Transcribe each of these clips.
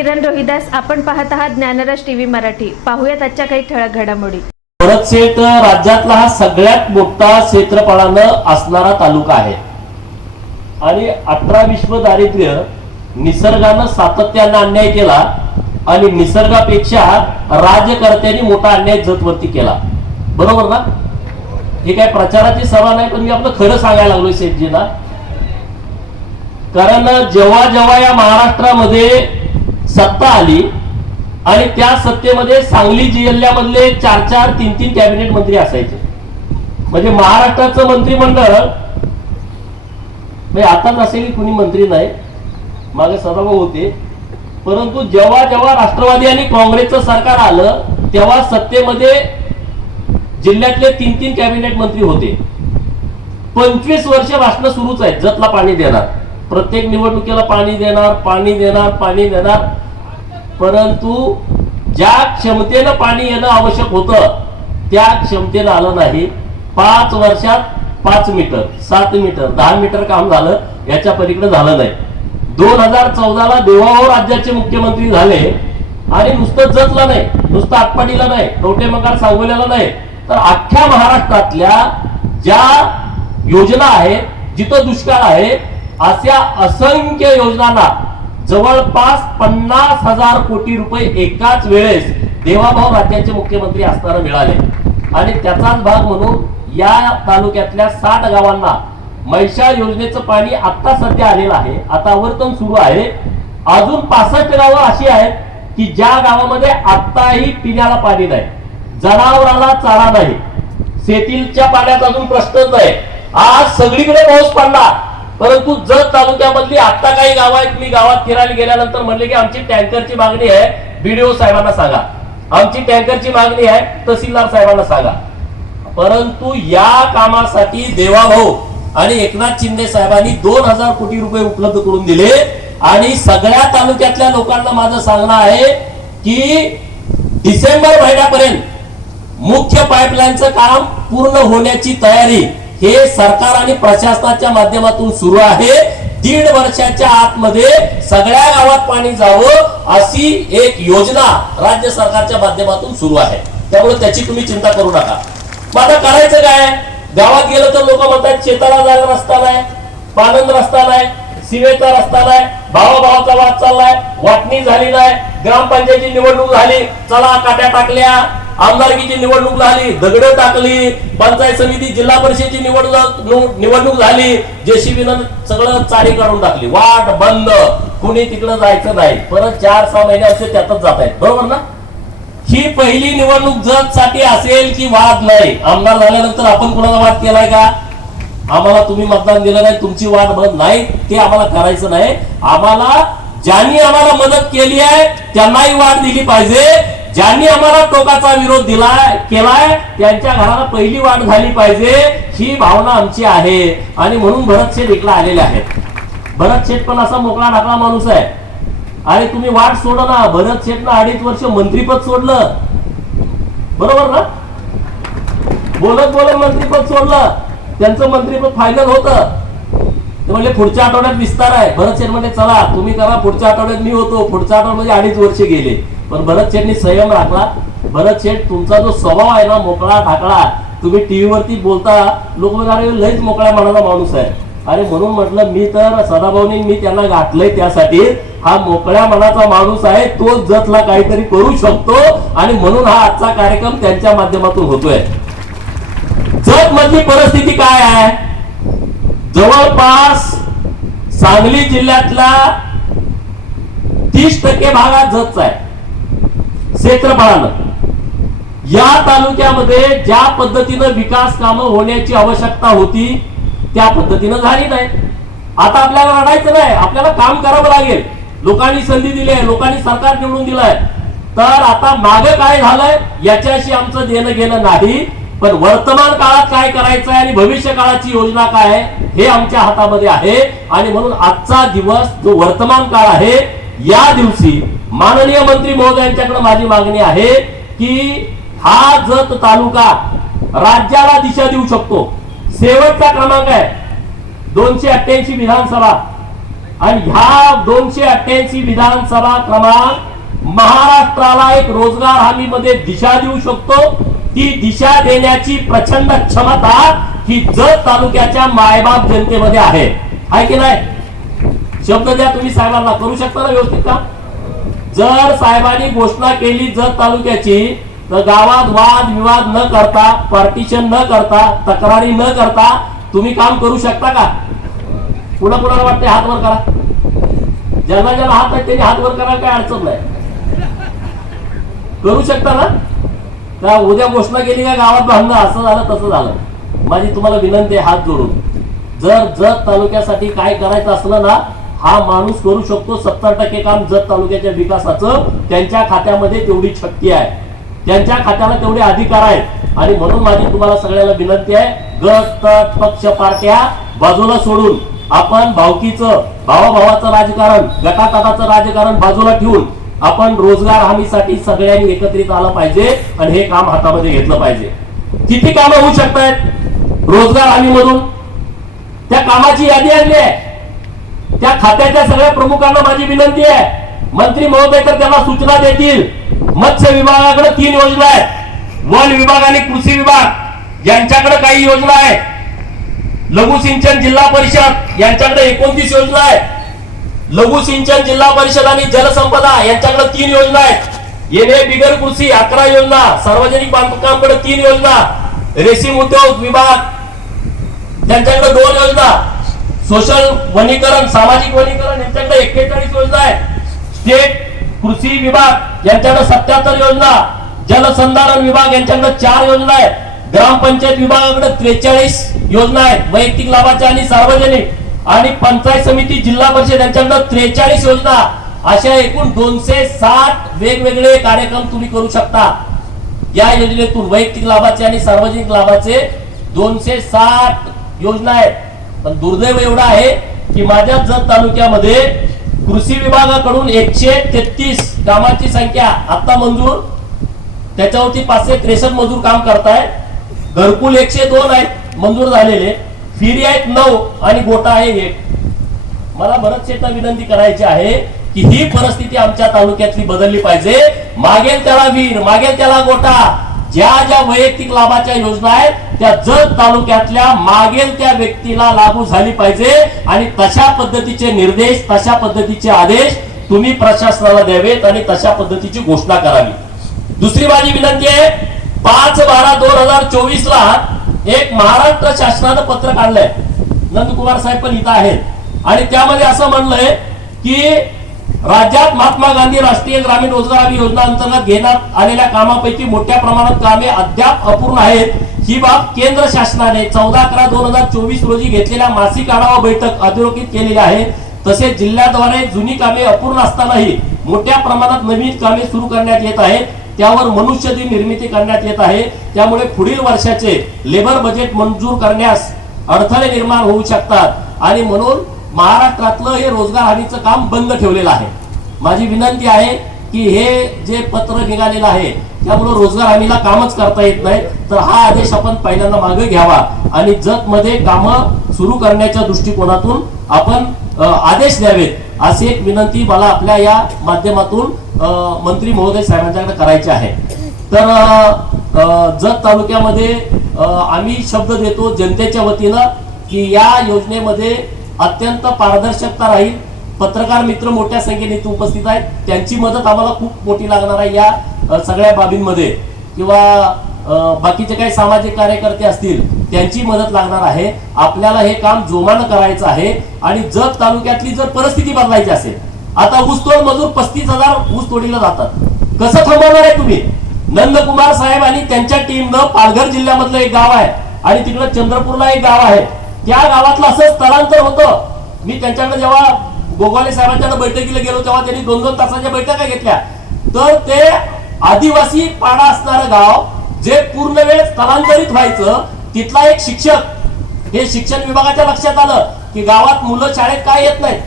किरण रोहिदास आपण पाहत आहात ज्ञानराज टीव्ही मराठी. पाहूयात आजच्या काही ठळक घडामोडी. भरतशेठ राज्यातला हा सगळ्यात मोठा क्षेत्रफळानं असणारा तालुका आहे. आणि अठरा विश्व दारिद्र्य निसर्गानं सातत्यानं अन्याय केला आणि निसर्गापेक्षा राजकर्त्यांनी मोठा अन्याय जतवरती केला. बरोबर ना? हे काय प्रचाराची सभा नाही पण मी आपलं खरं सांगायला लागलोय शेठजीला कारण जेव्हा जेव्हा या महाराष्ट्रामध्ये सत्ता आली आणि त्या सत्तेमध्ये सांगली जिल्ह्यामधले चार चार तीन तीन कॅबिनेट मंत्री असायचे. म्हणजे महाराष्ट्राचं मंत्रिमंडळ म्हणजे आताच असेल कुणी मंत्री नाही मागे सदाभाऊ होते. परंतु जेव्हा जेव्हा राष्ट्रवादी आणि काँग्रेसचं सरकार आलं तेव्हा सत्तेमध्ये जिल्ह्यातले तीन तीन कॅबिनेट मंत्री होते. पंचवीस वर्ष भाषण सुरूच आहेत जतला पाणी देणार. प्रत्येक निवडणुकीला पाणी देणार पाणी देणार पाणी देणार. परंतु ज्या क्षमतेनं पाणी येणं आवश्यक होतं त्या क्षमतेनं आलं नाही. पाच वर्षात पाच मीटर सात मीटर दहा मीटर काम झालं याच्या पलीकडे झालं नाही. दोन हजार चौदाला देवाभाऊ राज्याचे मुख्यमंत्री झाले आणि नुसतं जतला नाही नुसतं आटपाडीला नाही टोटे मकार सांगोल्याला नाही. तर अख्ख्या महाराष्ट्रातल्या ज्या योजना आहेत जिथं दुष्काळ आहे अशा असंख्य योजनांना जवळपास पन्नास हजार कोटी रुपये एकाच वेळेस देवाभाऊ राज्याचे मुख्यमंत्री असताना मिळाले. आणि त्याचाच भाग म्हणून या तालुक्यातल्या साठ गावांना मैशा योजनेचं पाणी आता सध्या आलेलं आहे. आता आवर्तन सुरू आहे. अजून पासष्ट गावं अशी आहेत की ज्या गावामध्ये आत्ताही पिण्याला पाणी नाही जनावराला चारा नाही शेतीच्या पाण्याचा अजून प्रश्नच नाही. आज सगळीकडे पाऊस पडला परंतु जत तालुक्यामधली आता काही गाव आहेत मी गावात फिरायला गेल्यानंतर म्हणले की आमची टँकरची मागणी आहे बीडीओ साहेबांना सांगा. आमची टँकरची मागणी आहे तहसीलदार साहेबांना सांगा. परंतु या कामासाठी देवाभाऊ आणि एकनाथ शिंदे साहेबांनी दोन हजार कोटी रुपये उपलब्ध करून दिले. आणि सगळ्या तालुक्यातल्या लोकांना माझं सांगणं आहे की डिसेंबर महिन्यापर्यंत मुख्य पाईपलाईनचं काम पूर्ण होण्याची तयारी हे सरकार आणि प्रशासनाच्या माध्यमातून सुरू आहे. दीड वर्षाच्या आतमध्ये सगळ्या गावात पाणी जावं अशी एक योजना राज्य सरकारच्या माध्यमातून सुरू आहे. त्यामुळे त्याची तुम्ही चिंता करू नका. मग आता करायचं काय? गावात गेलं तर लोक म्हणतात शेताला जायला रस्ता नाही पानंद रस्ता नाही सिवेचा रस्ता नाही भावाभावाचा वाद चाललाय वाटणी झाली नाही ग्रामपंचायती निवडणूक झाली चला काट्या टाकल्या आमदारकीची निवडणूक झाली दगड टाकली पंचायत समिती जिल्हा परिषदेची निवडणूक निवडणूक झाली जेसीबीनं सगळं चारी काढून टाकली. वाट बंद. कुणी तिकडं जायचं नाही. परत चार सहा महिन्याचे त्यातच जात आहेत. बरोबर ना? ही पहिली निवडणूक जत साठी असेल की वाद नाही. आमदार झाल्यानंतर आपण कुणाला वाद केलाय का? आम्हाला तुम्ही मतदान दिलं नाही तुमची वाट बंद नाही ते आम्हाला करायचं नाही. आम्हाला ज्यांनी आम्हाला मदत केली आहे त्यांनाही वाट दिली पाहिजे. ज्यांनी आम्हाला टोकाचा विरोध दिलाय केलाय त्यांच्या घराला पहिली वाट झाली पाहिजे ही भावना आमची आहे. आणि म्हणून भरत शेठ इकडे आलेले आहेत. भरत शेठ पण असा मोकळा ढाकळा माणूस आहे. आणि तुम्ही वाट सोड ना. भरत शेठनं अडीच वर्ष मंत्रीपद सोडलं. बरोबर ना? बोलत बोलत मंत्रीपद सोडलं. त्यांचं मंत्रीपद फायनल होतं. ते म्हणले पुढच्या आठवड्यात विस्तार आहे. भरत शेठ म्हणले चला तुम्ही करा. पुढच्या आठवड्यात मी होतो. पुढच्या आठवड्यामध्ये म्हणजे अडीच वर्ष गेले. पण भरत शेठनी संयम राखला. भरत शेठ तुमचा जो स्वभाव आहे ना मोकळा ढाकळा तुम्ही टीव्ही वरती बोलता लोक म्हणजे लयच मोकळ्या मनाचा माणूस आहे. अरे म्हणून म्हटलं मी तर सदाभाऊनी मी त्यांना गाठलंय त्यासाठी. हा मोकळ्या मनाचा माणूस आहे तो जतला काहीतरी करू शकतो आणि म्हणून हा आजचा कार्यक्रम त्यांच्या माध्यमातून होतोय. जत मधली परिस्थिती काय आहे? जवळपास सांगली जिल्ह्यातला तीस टक्के भागात जतचा आहे. क्षेत्रफळानं. या तालुक्यामध्ये ज्या पद्धतीनं विकास कामं होण्याची आवश्यकता होती त्या पद्धतीनं झाली नाही. आता आपल्याला रडायचं नाही. आपल्याला काम करावं लागेल. लोकांनी संधी दिली आहे. लोकांनी सरकार निवडून दिलंय तर आता मागे काय झालंय याच्याशी आमचं देणं घेणं नाही. पण वर्तमान काळात काय करायचं आहे आणि भविष्य काळाची योजना काय आहे हे आमच्या हातामध्ये आहे. आणि म्हणून आजचा दिवस जो वर्तमान काळ आहे या दिवशी माननीय मंत्री महोदयांच्याकडे माझी मागणी आहे की हा जत तालुका राज्याला दिशा देऊ शकतो. शेवटचा क्रमांक आहे दोनशे अठ्ठ्याऐंशी विधानसभा. आणि ह्या दोनशे अठ्ठ्याऐंशी विधानसभा क्रमांक महाराष्ट्राला एक रोजगार हमीमध्ये दिशा देऊ शकतो. ती दिशा देण्याची प्रचंड क्षमता ही जत तालुक्याच्या मायबाप जनतेमध्ये आहे. आहे की नाही? शब्द द्या तुम्ही साहेबांना करू शकता ना व्यवस्थित का? जर साहेबांनी घोषणा केली जत तालुक्याची तर गावात वाद विवाद न करता पार्टिशन न करता तक्रारी न करता तुम्ही काम करू शकता का? कुणा कुणाला वाटते हात वर करा. ज्यांना ज्यांना हात आहे त्यांनी हात वर करायला काही अडचण नाही. करू शकता ना? का उद्या घोषणा केली का गावात भांडणं असं झालं तसं झालं. माझी तुम्हाला विनंती आहे हात जोडून. जर जत तालुक्यासाठी काय करायचं असलं ना हा माणूस करू शकतो सत्तर टक्के काम जत तालुक्याच्या विकासाचं. त्यांच्या खात्यामध्ये तेवढी शक्ती आहे. त्यांच्या खात्याला तेवढे अधिकार आहेत. आणि म्हणून माझी तुम्हाला सगळ्याला विनंती आहे गट तट पक्ष पार्ट्या बाजूला सोडून आपण भावकीचं भावाभावाचं राजकारण गटातटाचं राजकारण बाजूला ठेवून आपण रोजगार हमीसाठी सगळ्यांनी एकत्रित आलं पाहिजे आणि हे काम हातामध्ये घेतलं पाहिजे. किती कामं होऊ शकतात रोजगार हमीमधून. त्या कामाची यादी आणली आहे. त्या खात्याच्या सगळ्या प्रमुखांना माझी विनंती आहे. मंत्री महोदय तर त्यांना सूचना देतील. मत्स्य विभागाकडे तीन योजना आहेत. वन विभाग आणि कृषी विभाग यांच्याकडे काही योजना आहेत. लघु सिंचन जिल्हा परिषद यांच्याकडे एकोणतीस योजना आहेत. लघु सिंचन जिल्हा परिषद आणि जलसंपदा यांच्याकडे तीन योजना आहेत. येणे बिगर कृषी अकरा योजना सार्वजनिक बांधकामकडे तीन योजना रेशीम उद्योग विभाग त्यांच्याकडे दोन योजना. सोशल वनीकरण सामाजिक वनीकरण यांच्याकडे एक्केचाळीस योजना आहेत. स्टेट कृषी विभाग यांच्याकडे सत्याहत्तर योजना जलसंधारण विभाग यांच्याकडे चार योजना आहेत. ग्रामपंचायत विभागाकडे त्रेचाळीस योजना आहेत. वैयक्तिक लाभाच्या आणि सार्वजनिक. आणि पंचायत समिती जिल्हा परिषद यांच्याकडे त्रेचाळीस योजना. अशा एकूण दोनशे साठ वेगवेगळे कार्यक्रम तुम्ही करू शकता. या योजनेतून वैयक्तिक लाभाचे आणि सार्वजनिक लाभाचे दोनशे साठ योजना आहेत. पण दुर्दैव एवढं आहे की माझ्या जत तालुक्यामध्ये कृषी विभागाकडून एकशे तेहतीस कामाची संख्या आता मंजूर. त्याच्यावरती पाचशे त्रेसष्ट मजूर काम करतायत घरकुल एकशे दोन आहेत मंजूर झालेले. फिरी आहेत नऊ आणि गोटा आहे एक. मला बरंच शेता विनंती करायची आहे की ही परिस्थिती आमच्या तालुक्यातली बदलली पाहिजे. मागेल त्याला वीर मागेल त्याला गोटा. ज्या ज्या वैयक्तिक लाभाच्या योजना आहेत त्या जत तालुक्यातल्या मागेल त्या व्यक्तीला लागू झाली पाहिजे आणि तशा पद्धतीचे निर्देश तशा पद्धतीचे आदेश तुम्ही प्रशासनाला द्यावेत आणि तशा पद्धतीची घोषणा करावी. दुसरी माझी विनंती आहे पाच बारा दोन हजार चोवीस ला एक महाराष्ट्र शासनानं पत्र काढलंय. नंदकुमार साहेब पण इथं आहेत. आणि त्यामध्ये असं म्हणलंय की राज्यात महात्मा गांधी राष्ट्रीय ग्रामीण रोजगार हमी योजना अंतर्गत घेण्यात आलेल्या कामापैकी मोठ्या प्रमाणात कामे अद्याप अपूर्ण आहेत. ही बाब केंद्र शासनाने चौदा अकरा दोन हजार चोवीस रोजी घेतलेल्या मासिक आढावा बैठक अधोरेखित केलेली आहे. तसेच जिल्ह्याद्वारे जुनी कामे अपूर्ण असतानाही मोठ्या प्रमाणात नवीन कामे सुरू करण्यात येत आहेत. त्यावर मनुष्य दिन निर्मिती करण्यात येत आहे. त्यामुळे पुढील वर्षाचे लेबर बजेट मंजूर करण्यास अडथळे निर्माण होऊ शकतात. आणि म्हणून महाराष्ट्रातलं हे रोजगार हानीचं काम बंद ठेवलेलं आहे. माझी विनंती आहे की हे जे पत्र निघालेलं आहे त्यामुळे रोजगार हमीला कामच करता येत नाही. तर हा आदेश आपण पहिल्यांदा मागे घ्यावा. आणि जत मध्ये कामं सुरू करण्याच्या दृष्टिकोनातून आपण आदेश द्यावेत अशी एक विनंती मला आपल्या या माध्यमातून मंत्री महोदय साहेबांच्याकडे करायची आहे. तर जत तालुक्यामध्ये आम्ही शब्द देतो जनतेच्या वतीनं की या योजनेमध्ये अत्यंत पारदर्शकता राहील. पत्रकार मित्र मोठ्या संख्येने इथे उपस्थित आहेत. त्यांची मदत आम्हाला खूप मोठी लागणार आहे या सगळ्या बाबींमध्ये. किंवा बाकीचे काही सामाजिक कार्यकर्ते असतील त्यांची मदत लागणार आहे. आपल्याला हे काम जोमानं करायचं आहे. आणि जत तालुक्यातली जर परिस्थिती बदलायची असेल आता ऊसतोड मजूर पस्तीस हजार ऊस तोडीला जातात. कसं थांबवणार आहे तुम्ही? नंदकुमार साहेब आणि त्यांच्या टीमनं पालघर जिल्ह्यामधलं एक गाव आहे. आणि तिकडं चंद्रपूरला एक गाव आहे. त्या गावातलं असं स्थलांतर होतं. मी त्यांच्याकडे जेव्हा गोगोले साहेबांच्या बैठकीला गेलो तेव्हा त्यांनी दोन दोन तासाच्या बैठका घेतल्या. तर ते आदिवासी पाडा असणारं गाव जे पूर्ण वेळ स्थलांतरित व्हायचं तिथला एक शिक्षक हे शिक्षण विभागाच्या लक्षात आलं की गावात मुलं शाळेत काय येत नाहीत.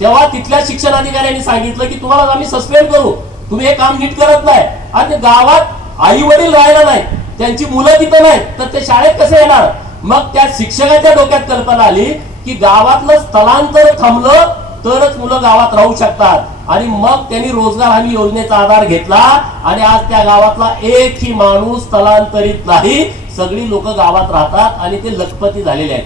तेव्हा तिथल्या शिक्षण अधिकाऱ्यांनी सांगितलं की तुम्हाला आम्ही सस्पेंड करू. तुम्ही हे काम नीट करत नाही. आणि गावात आई वडील राहायला नाही त्यांची मुलं तिथं नाहीत. तर ते शाळेत कसे येणार? मग त्या शिक्षकाच्या डोक्यात कल्पना आली की गावातलं स्थलांतर थांबलं तरच मुलं गावात राहू शकतात. आणि मग त्यांनी रोजगार हमी योजनेचा आधार घेतला आणि आज त्या गावातला एकही माणूस स्थलांतरित नाही. सगळी लोक गावात राहतात आणि ते लखपती झालेले आहेत.